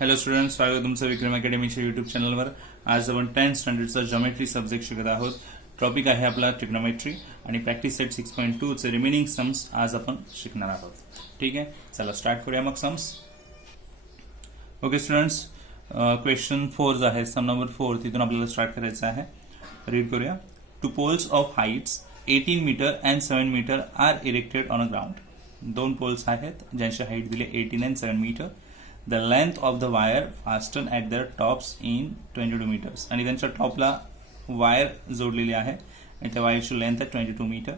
Hello student, स्वागत तुमचं विक्रम अकॅडमीच्या YouTube चॅनलवर. आज आपण 10th स्टँडर्डचा जॉमेट्री सब्जेक्ट शिकत आहोत. टॉपिक आहे आपला ट्रिग्नोमेट्री आणि प्रॅक्टिस सेट 6.2 चे रिमेनिंग सम्स आज आपण शिकणार आहोत. ठीक आहे, चला स्टार्ट करूया मग सम्स. ओके स्टुडंट्स, क्वेश्चन 4 आहे, सम नंबर 4 तिथून आपल्याला स्टार्ट करायचं आहे. रीड करूया. Two poles of heights 18 metre and 7 metre are erected on a ground. दोन पोल्स आहेत ज्यांची हाईट दिली 18 and 7 metre. The length of the wire fastened at their tops in 22 meters. आणि त्यांच्या टॉपला वायर जोडलेली आहे आणि त्या वायरची लेंथ आहे 22 मीटर.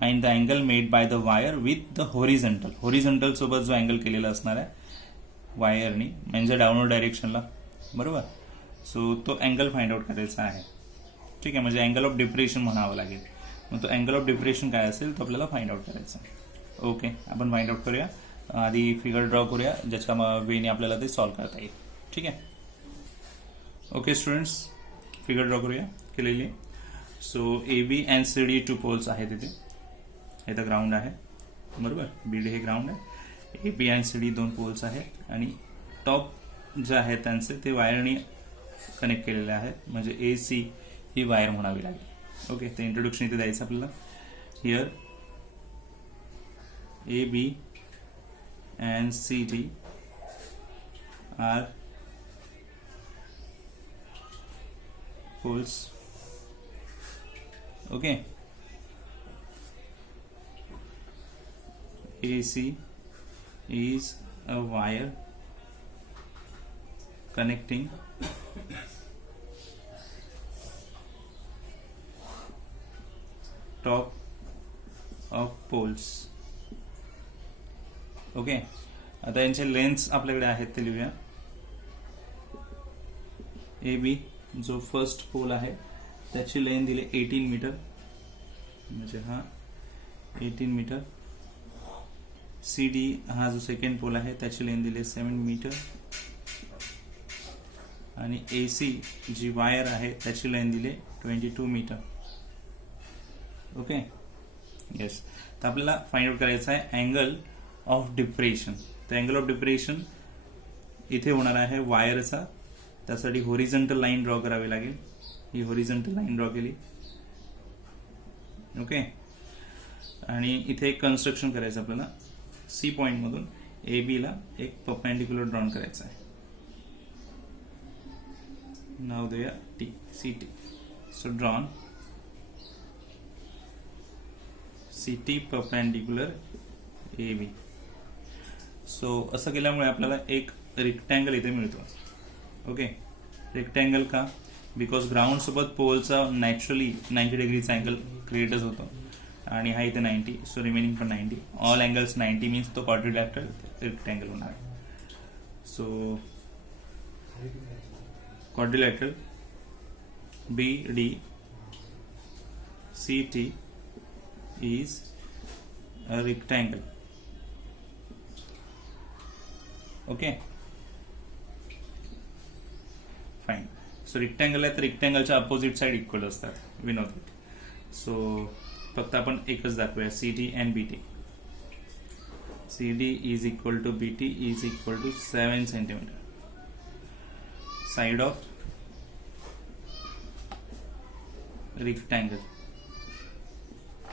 Find the angle made by the wire with the horizontal. Horizontal सोबत जो अँगल केलेला असणार आहे वायरनी म्हणजे डाऊनवर्ड डायरेक्शनला, बरोबर. सो तो अँगल फाइंड आउट करायचा आहे. ठीक आहे, म्हणजे अँगल ऑफ डिप्रेशन म्हणावं लागेल. मग तो अँगल ऑफ डिप्रेशन काय असेल तो आपल्याला फाइंड आउट करायचा. ओके, आपण फाइंड आउट करूया. आधी फिगर ड्रॉ करूया ज्याच्या वेने आपल्याला ते सॉल्व्ह करता येईल. ठीक आहे. ओके स्टुडंट्स, फिगर ड्रॉ करूया केलेली. So A B and C D two poles आहेत तिथे. हे तर ग्राउंड आहे, बरोबर. बी डी हे ग्राउंड आहे. A B and C D दोन पोल्स आहेत आणि टॉप जे आहेत त्यांचे ते वायरनी कनेक्ट केलेले आहेत, म्हणजे ए सी ही वायर म्हणावी लागेल. ओके, ते इंट्रोडक्शन इथे द्यायचं आपल्याला. Here A B and CD are poles. Okay, AC is a wire connecting top of poles. Okay, आता यांचे लेन्स आपल्याकडे आहेत ते लिहूया. ए बी जो फर्स्ट पोल आहे त्याची लेंथ दिली 18 मीटर, म्हणजे हा 18 मीटर. सी डी हा जो सेकंड पोल आहे त्याची लेंथ दिली 7 मीटर. आणि ए सी जी वायर आहे त्याची लेंथ दिली 22 मीटर. Okay, yes. तर आपल्याला फाइंड आउट करायचं आहे अँगल ऑफ डिप्रेशन. तर अँगल ऑफ डिप्रेशन इथे होणार आहे वायरचा. त्यासाठी होरिझोंटल लाईन ड्रॉ करावी लागेल. ही होरिझोंटल लाईन ड्रॉ केली. ओके, आणि इथे एक कन्स्ट्रक्शन करायचं आपल्याला. सी पॉइंट मधून ए बी ला एक परपेंडिक्युलर ड्रॉन करायचा आहे. नाव देऊया T, C T. So drawn C T perpendicular A B. So असं केल्यामुळे आपल्याला एक रेक्टँगल इथे मिळतो. ओके, रेक्टँगल का? बिकॉज ग्राउंड सोबत पोलचा नॅचरली 90 डिग्रीचा अँगल क्रिएटच होतो आणि हा इथे 90. सो रिमेनिंग पण 90. ऑल अँगल्स 90 मीन्स तो क्वाड्रिलॅटरल रेक्टँगल होणार आहे. So quadrilateral B D C T is a rectangle. Okay, fine. So rectangle आहे तर रेक्टँगलच्या अपोजिट साईड इक्वल असतात, वी नो दॅट. सो फक्त आपण एकच दाखवूया, C D and B T. C D is equal to B T is equal to 7 centimetre. Side of rectangle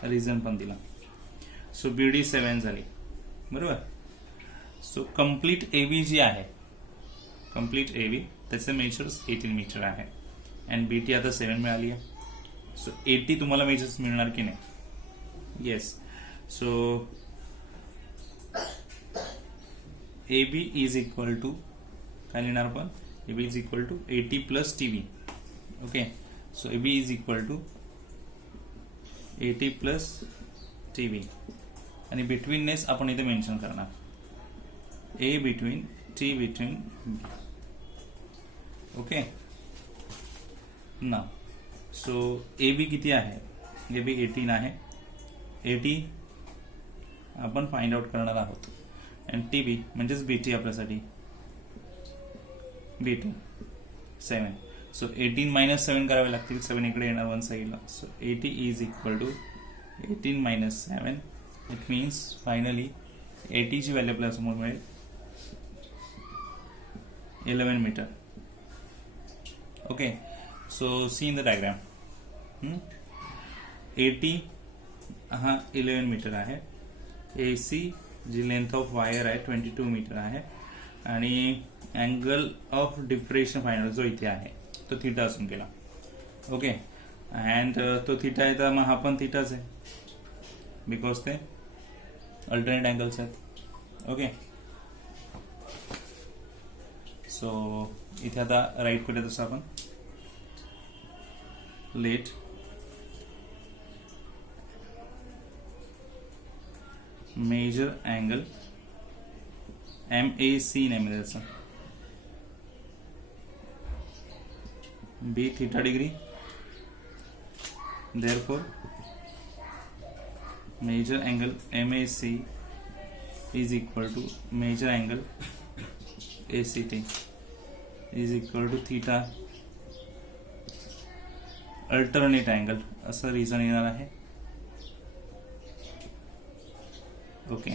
reason पण दिला. सो बी डी 7 झाली, बरोबर. सो कम्प्लीट ए बी जी आहे, कम्प्लीट ए बी त्याचे मेजर्स 18 मीटर आहे and B T आता 7 मिळाली आहे. सो 80 तुम्हाला मेजर्स मिळणार की नाही? Yes. So A B is equal to काय लिहिणार आपण? A B is equal to 80 plus T B. Okay, so A B is equal to 80 plus T B आणि बिटवीननेस आपण इथे मेन्शन करणार. A between T between B. Okay, ना. So A बी किती आहे? ए बी 18 आहे. 80 आपण फाइंड आउट करणार आहोत अँड टी बी म्हणजेच बी टी आपल्यासाठी बी टी 7. सो 18 मायनस 7 करावे लागतील. 7 इकडे येणार वन साईडला. So 80 is equal to 18 minus 7. It means finally 80 ची व्हॅल्यू आपल्याला समोर मिळेल 11 meter. Okay, so see in the diagram. AT हा 11 मीटर आहे. AC जी लेंथ ऑफ वायर आहे 22 मीटर आहे आणि अँगल ऑफ डिप्रेशन फायनल जो इथे आहे तो थीटा असून केला. ओके, अँड तो थीटा आहे तर मग हा पण थीटाच आहे बिकॉज ते अल्टरनेट अँगल्स आहेत. ओके, सो इथे आता राईट करूया तसं आपण. लेट मेजर अँगल MAC नाही म्हणजे त्याचा B theta degree. therefore major angle MAC is equal to major angle ACT is equal to theta alternate angle असं रिझन येणार आहे. ओके,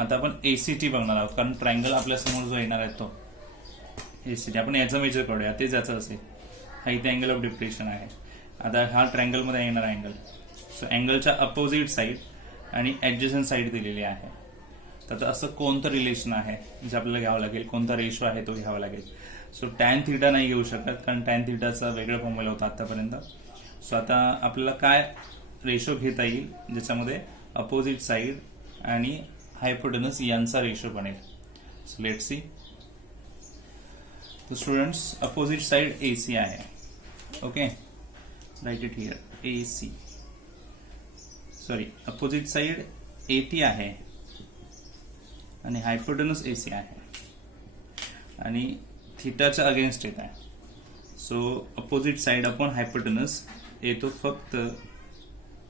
आता आपण ACT बघणार आहोत कारण ट्रायंगल आपल्या समोर जो येणार आहे तो ACT आपण याचं मेजर करूया. तेच याचं असेल. हा इथे अँगल ऑफ डिप्रेशन आहे. आता हा ट्रायंगल मध्ये येणार अँगल. सो अँगलच्या अपोजिट साईड आणि ऍडजस्टंट साईड दिलेली आहे. तर असं कोणतं रिलेशन आहे जे आपल्याला घ्यावं लागेल, कोणता रेशो आहे तो घ्यावा लागेल. सो टॅन थीटा नाही घेऊ शकत कारण टॅन थीटाचा वेगळा फॉर्म्युला होता आतापर्यंत. सो आता आपल्याला काय रेशो घेता येईल ज्याच्यामध्ये अपोजिट साईड आणि हायपोटेनस यांचा रेशो बनेल. So let's see. तर स्टुडंट्स अपोजिट साईड AC आहे. Okay, write it here. AC sorry opposite side AT आहे आणि हायपोटेनस AC आहे आणि थीटाच्या अगेन्स्ट येत आहे. So opposite side upon hypotenuse येतो फक्त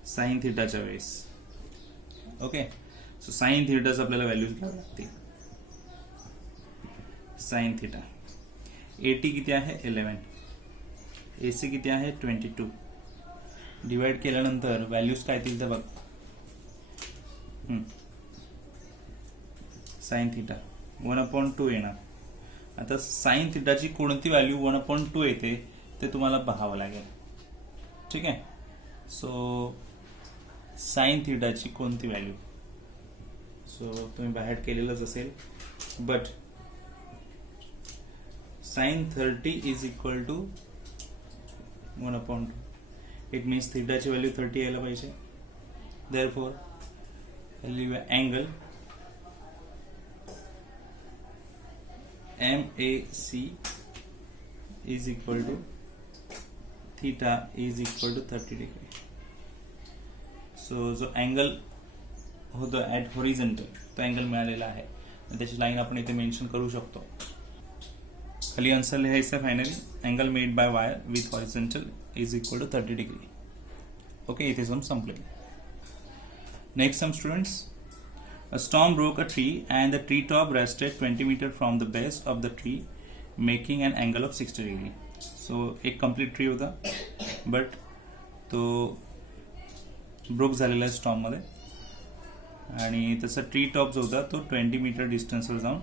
साइन थीटाच्या वेळेस. ओके, सो साइन थीटाच आपल्याला व्हॅल्यूज घ्यावी लागतील. साइन थीटा AT किती आहे 11, AC किती आहे 22. डिवाइड केल्यानंतर व्हॅल्यूज काय येतील तर बघ. साइन थीटा 1/2 येणार. आता साइन थीटाची कोणती व्हॅल्यू 1/2 येते ते तुम्हाला पाहावं लागेल. ठीक आहे, सो साइन थीटाची कोणती व्हॅल्यू. सो तुम्ही बाहेर केलेलंच असेल but sine 30 is equal to 1/2. It means थीटाची व्हॅल्यू 30 यायला पाहिजे. Therefore value angle MAC is equal to theta is equal to 30 degree. So जो अँगल होतो ॲट हॉरिझॉन्टल तो अँगल मिळालेला आहे. त्याची लाईन आपण इथे मेन्शन करू शकतो. खाली आन्सर लिहायचं finally. Angle made by wire with horizontal is equal to 30 degree. Okay, इथे सम संपले. Next sum students. A storm broke a tree and the tree top rested 20 meters from the base of the tree, making an angle of 60 degree. So एक complete tree होता but तो broke झालेला आहे storm मध्ये आणि त्याचा tree top जो होता तो 20 मीटर डिस्टन्सवर जाऊन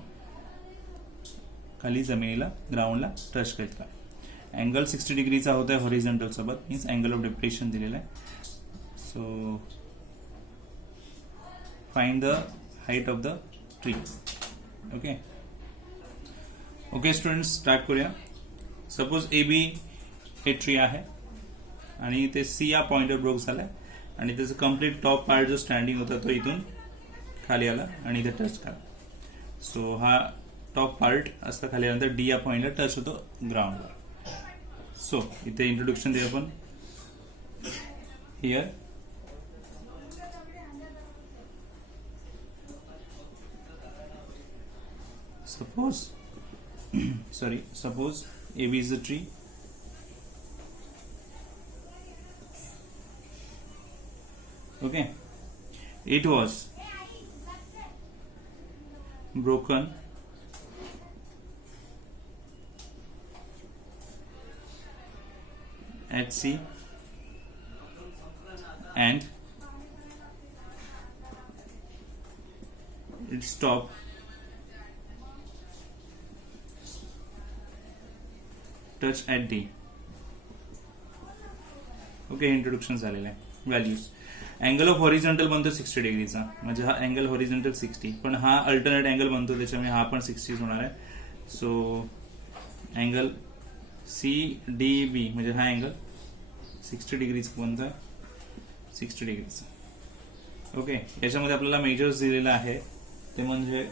खाली जमिनीला ग्राउंडला टच करतला. अँगल 60 डिग्रीचा होता आहे हॉरिझॉन्टल सोबत. मीन्स अँगल ऑफ डिप्रेशन दिलेला आहे. So find the height of the tree. okay students, start करूया. सपोज AB हे ट्री आहे आणि ते C या पॉइंटवर ब्रोक झालाय आणि त्याचा कम्प्लीट टॉप पार्ट जो स्टँडिंग होता तो इथून खाली आला आणि इथे टच करा. सो हा टॉप पार्ट असा खाली आल्यानंतर D या पॉइंटला टच होतो ग्राउंडवर. सो इथे इंट्रोडक्शन दे आपण. Here suppose AB is the tree. Okay, it was broken at C and it stopped touch at D. Okay, introduction झालेलं आहे. व्हॅल्यूज. अँगल ऑफ हॉरिझॉन्टल बनतो 60 डिग्रीचा, म्हणजे हा अँगल हॉरिझॉन्टल 60, पण हा अल्टरनेट अँगल बनतो त्याच्यामुळे हा पण 60 होणार आहे. सो अँगल CDB म्हणजे हा अँगल 60 डिग्रीचा बनतो आहे, 60 डिग्रीचा. ओके, याच्यामध्ये आपल्याला मेजर्स दिलेला आहे ते म्हणजे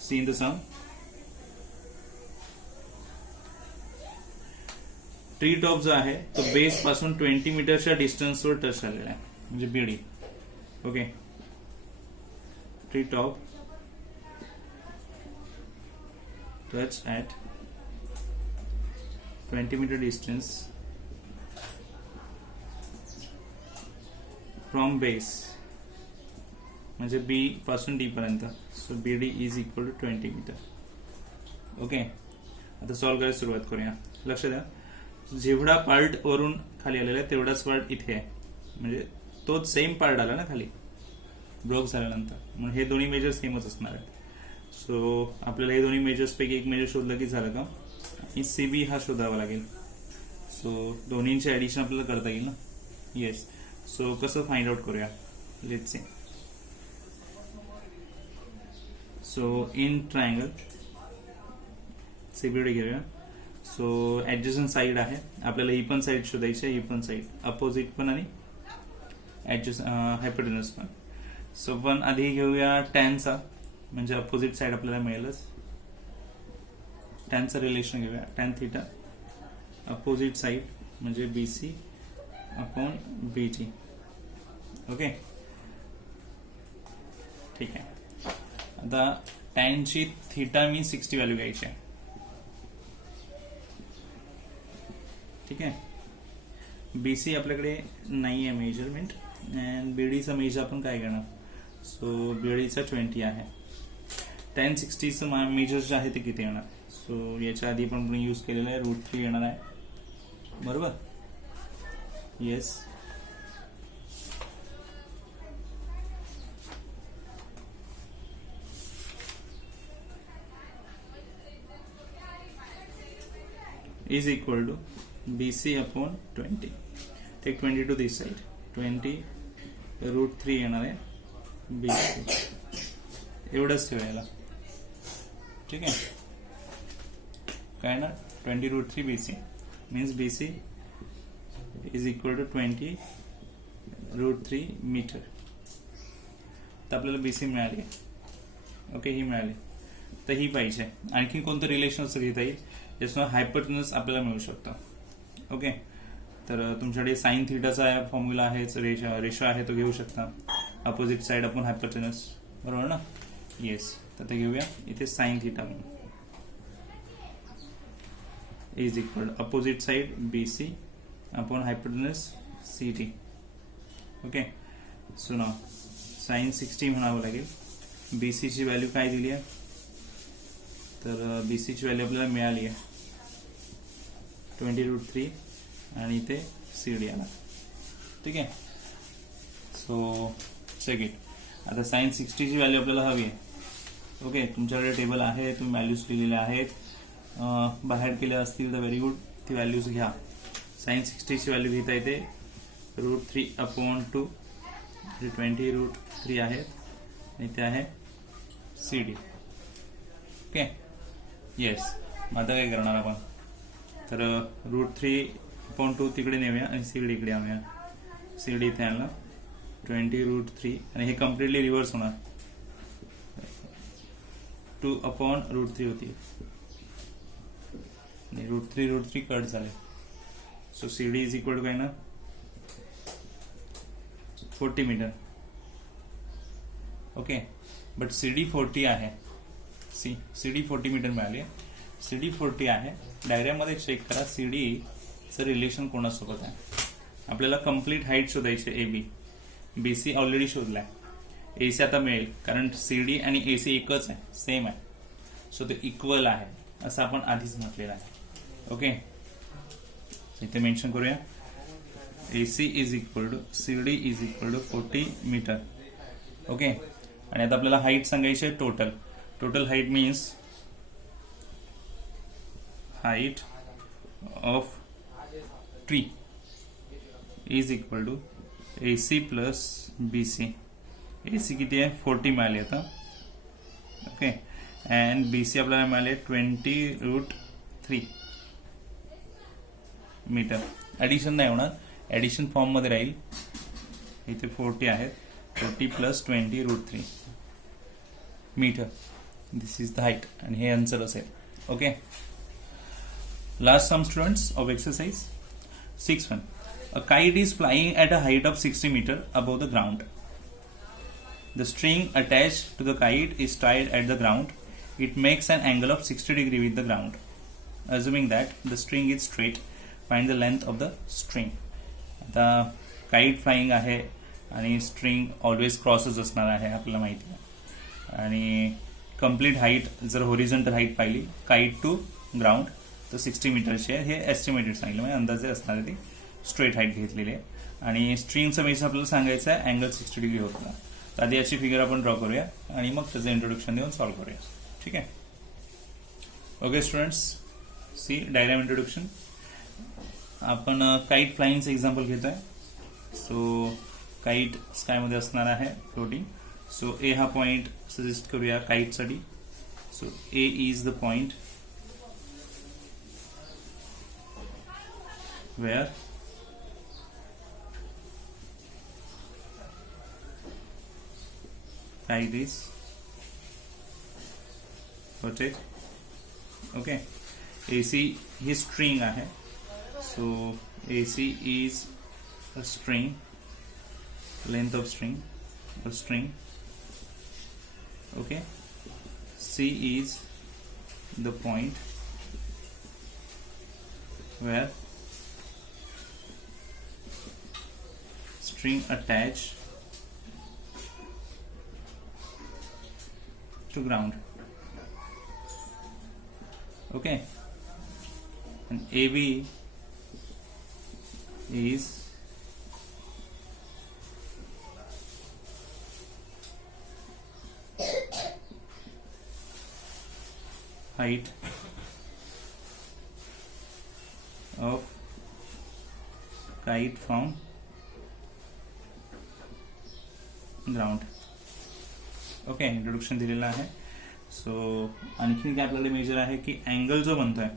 see in the sum. Tree top जो आहे तो बेस पासून 20 मीटरच्या डिस्टन्सवर टच झालेला आहे, म्हणजे BD. Okay, tree top touch at 20 metre distance from base, म्हणजे बी पासून डी पर्यंत. So BD is equal to 20 metre. Okay, आता सॉल्व्ह करायला सुरुवात करूया. लक्ष द्या, जेवढा पार्ट वरून खाली आलेला आहे तेवढाच पार्ट इथे आहे, म्हणजे तोच सेम पार्ट आला ना खाली ब्लॉक झाल्यानंतर, म्हणून हे दोन्ही मेजर सेमच असणार आहेत. सो आपल्याला हे दोन्ही मेजर्स पैकी एक मेजर शोधलं की झालं का, आणि CB हा शोधावा लागेल. सो दोन्हींचे ऍडिशन आपल्याला करता येईल ना. येस. सो कसं फाइंड आउट करूया, let's see. So in triangle CBD घेऊया. सो ऍडजस्टंट साईड आहे, आपल्याला ही पण साईड शोधायची आहे, ही पण साईड, अपोजिट पण आणि ऍडजस्ट हायपोटेनस पण. सो पण आधी घेऊया टॅनचा, म्हणजे अपोजिट साईड आपल्याला मिळेलच. टॅनचं रिलेशन घेऊया, टॅन थिटा अपोजिट साईड म्हणजे BC अपॉन BG. ओके, ठीक आहे. आता टॅनची थिटा मी 60 व्हॅल्यू घ्यायची आहे. ठीक आहे. BC आपल्याकडे नाही आहे मेजरमेंट, अँड BDचा मेजर आपण काय घेणार. सो BDचा 20 आहे. टॅन 60चं मेजर जे आहे ते किती येणार. सो याच्या आधी पण आपण यूज केलेलं आहे, √3 येणार आहे, बरोबर. Yes. Is equal to BC upon 20. Take 20 to this side, 20 √3 येणार आहे BC. एवढंच ठेवायला. ठीक आहे, काय ना 20 √3 BC means BC is equal to 20 √3 metre. तर आपल्याला BC मिळाली. ओके, ही मिळाली. तर ही पाहिजे. आणखी कोणतं रिलेशन घेता येईल, याचं हायपोटेनस आपल्याला मिळू शकतं. ओके, तर तुमच्याकडे साइन थिटाचा फॉर्म्युला आहे, रेशो आहे, तो घेऊ शकता. अपोजिट साइड अपॉन हायपोटेनस, बरोबर ना. येस, तर ते घेऊया. इथे sine theta is equal opposite side BC upon hypotenuse CT. Okay, so नाव साइन 60 म्हणावं लागेल. BC ची व्हॅल्यू काय दिली आहे, तर BC ची व्हॅल्यू आपल्याला मिळाली आहे 20 √3 आणि इथे CD आला. ठीक आहे. So check it. आता साइन 60 ची व्हॅल्यू आपल्याला हवी आहे. ओके, तुमच्याकडे टेबल आहे, तुम्ही व्हॅल्यूज लिहिलेल्या आहेत, बाहेर केल्या असतील तर व्हेरी गुड, ती व्हॅल्यूज घ्या. साइन 60 ची व्हॅल्यू घेता येते √3 अपॉन 2, 20 √3 आहेत, आणि ते आहे CD. Okay, yes. मग आता काय करणार आपण, तर √3 अपॉन 2 तिकडे नेऊया आणि CD इकडे आणूया. CD इथे आणलं, 20 √3, आणि हे कम्प्लिटली रिव्हर्स होणार. 2 अपॉन √3 होती, आणि √3 कट झाले. So CD is equal to काय ना 40 मीटर. ओके, बट CD 40 आहे. CD 40 मीटर मिळाली. CD 40 आहे. डायग्राम मध्ये चेक करा CD चं रिलेशन कोणासोबत आहे. आपल्याला कंप्लीट हाईट शोधायची AB. BC ऑलरेडी शोधलाय, AC आता मिळेल, कारण CD आणि AC एकच आहे, सेम आहे. सो ते इक्वल आहे असं आपण आधीच म्हटलेलं आहे. ओके, इथे मेन्शन करूया AC is equal to CD is equal to 40 metre. Okay, आणि आता आपल्याला हाईट सांगायची आहे total. Total height means height of tree is equal to AC plus BC. AC किती आहे 40 मिळाली आता. ओके अँड BC आपल्याला मिळाले 20√3 मीटर. ॲडिशन नाही होणार, ॲडिशन फॉर्ममध्ये राहील. इथे 40 आहेत, 40 + 20√3 metre. This is the height आणि हे आन्सर असेल. Okay last sum students of exercise 6.1. A kite is flying at a height of 60 meter above the ground. The string attached to the kite is tied at the ground. It makes an angle of 60 degree with the ground. Assuming that the string is straight, find the length of the string. आता kite flying आहे आणि string always क्रॉसच असणार आहे आपल्याला माहिती आहे. आणि complete height जर होरिझॉन्टल हाईट पाहिली काइट टू ग्राउंड तर 60 मीटरची आहे. हे एस्टिमेटेड सांगितलं म्हणजे अंदाजे असणार आहे. ती स्ट्रेट हाईट घेतलेली आहे आणि स्ट्रिंगचं मेजर आपल्याला सांगायचं आहे अँगल 60 डिग्री होता. तर आधी याची फिगर आपण ड्रॉ करूया आणि मग त्याचं इंट्रोडक्शन देऊन सॉल्व्ह करूया. ठीक आहे. Okay students, see diagram introduction. आपण काइट फ्लाइंगचं एक्झाम्पल घेत आहे. सो काइट स्कायमध्ये असणार आहे फ्लोटिंग. सो ए हा पॉइंट सजेस्ट करूया काइटसाठी. So A is the point where kite is rotate. Okay, AC ही string आहे. So AC is a string, length of string, a string. Okay, C is the point where string attached to ground. Okay, and AB is height of kite from ground. Okay, introduction दिलेलं आहे. So आणखी काय आपल्याला major आहे की angle जो बनतोय,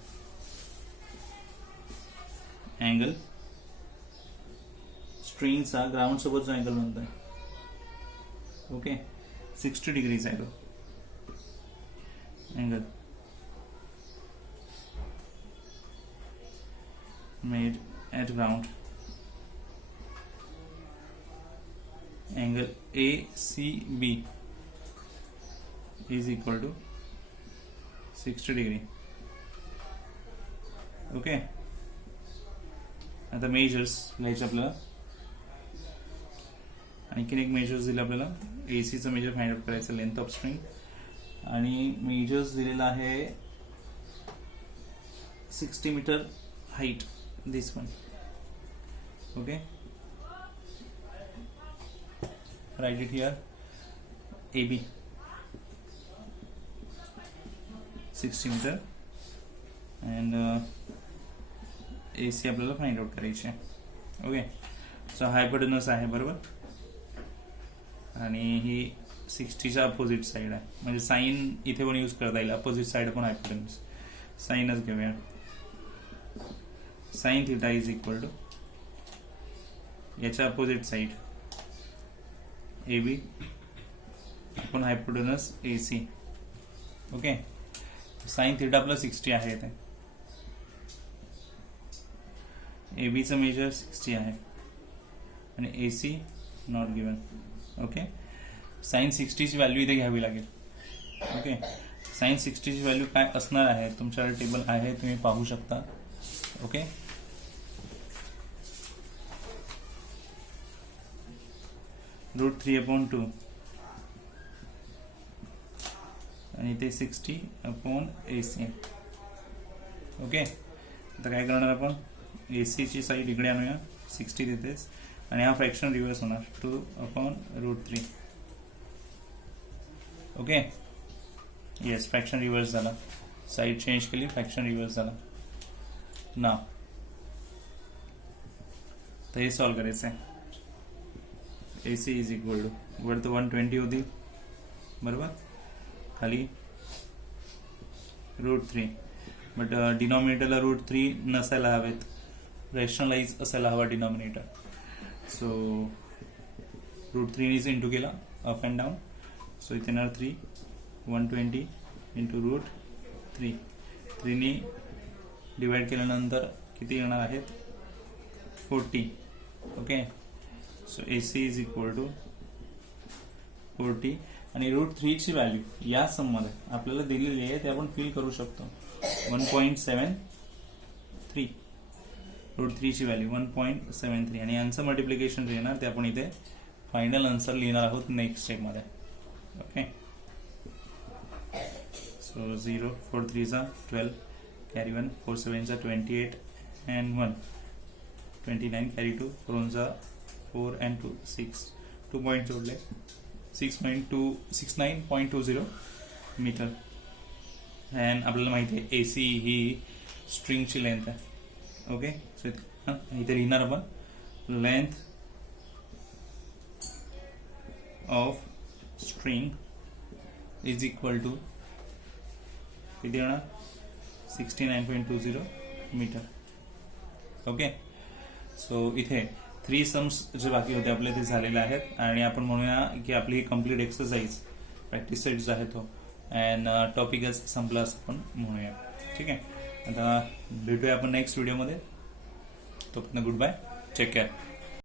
angle स्ट्रिंगचा ground सोबत जो अँगल बनतोय, ओके 60 डिग्रीचा आहे तो angle made at ground. Angle ACB is equal to 60 degree. Okay, आता मेजर्स घ्यायचे आपल्याला. आणखीन एक मेजर्स दिले आपल्याला. एसीचं मेजर फाइंड आउट करायचं, लेंथ ऑफ स्ट्रिंग. आणि मेजर्स दिलेला आहे 60 metre height, this one. Okay, write it here. AB 60 meter and AC आपल्याला फाइंड आउट करायचे. ओके, सो हायपोटेनस आहे बरोबर. आणि ही 60च्या अपोजिट साईड आहे, म्हणजे साइन इथे पण यूज करता येईल. अपोजिट साईड पण हायपोटेनस साइनच घेऊया. Sine theta is equal to याच्या अपोजिट साईड AB आपण hypotenuse AC. Okay, sine theta plus 60 आहे इथे. ABचं मेजर 60 आहे आणि AC not given. Okay, sine 60ची व्हॅल्यू इथे घ्यावी लागेल. ओके, साइन 60ची व्हॅल्यू काय असणार आहे तुमच्याकडे टेबल आहे, तुम्ही पाहू शकता. ओके, √3/2 आणि ते 60/AC. ओके, आता काय करणार आपण, AC ची साईड इकडे आणूया, 60 तिथेच, आणि हा फ्रॅक्शन रिव्हर्स होणार 2/√3. ओके, येस, फ्रॅक्शन रिव्हर्स झाला. साईड चेंज केली, फ्रॅक्शन रिव्हर्स झाला. नाव. तर हे सॉल्व्ह करायचं आहे. AC इज इक्वल टू वर तर 120 होती बरोबर, खाली √3, बट डिनॉमिनेटरला √3 नसायला हवेत, रॅशनलाइज असायला हवा डिनॉमिनेटर. सो √3 इज इंटू केला अप अँड डाऊन, सो इथे येणार 3, 120 इंटू √3, 3ने डिवाइड केल्यानंतर किती येणार आहेत 40. Okay, so AC is equal to 40 आणि √3 ची व्हॅल्यू या सम मध्ये आपल्याला दिलेली आहे, ते आपण फिल करू शकतो. 1.73 √3 ची व्हॅल्यू 1.73 आणि यांचं मल्टिप्लिकेशन जे येणार ते आपण इथे फायनल आन्सर लिहिणार आहोत नेक्स्ट स्टेप मध्ये. ओके, सो 0 4 3 चा 12 कॅरी 1 4 7 चा 28 and 1 29 कॅरी 2 4 चा 4 and 2 6 2 पॉइंट जोडले 69.20 मीटर. अँड आपल्याला माहिती आहे AC ही स्ट्रिंगची लेंथ आहे. ओके, सो इथे लिहिणार आपण length of string is equal to किती येणार 69.20 मीटर. ओके, सो इथे 3 सम्स जे बाकी होते आपले ते झालेले आहेत आणि आपण म्हणूया की आपली ही कम्प्लीट एक्सरसाइज प्रॅक्टिस सेट्स आहे तो अँड टॉपिकच संपला असं आपण म्हणूया. ठीक आहे, आता भेटूया आपण नेक्स्ट व्हिडिओमध्ये. तोपर्यंत गुड बाय, टेक केअर.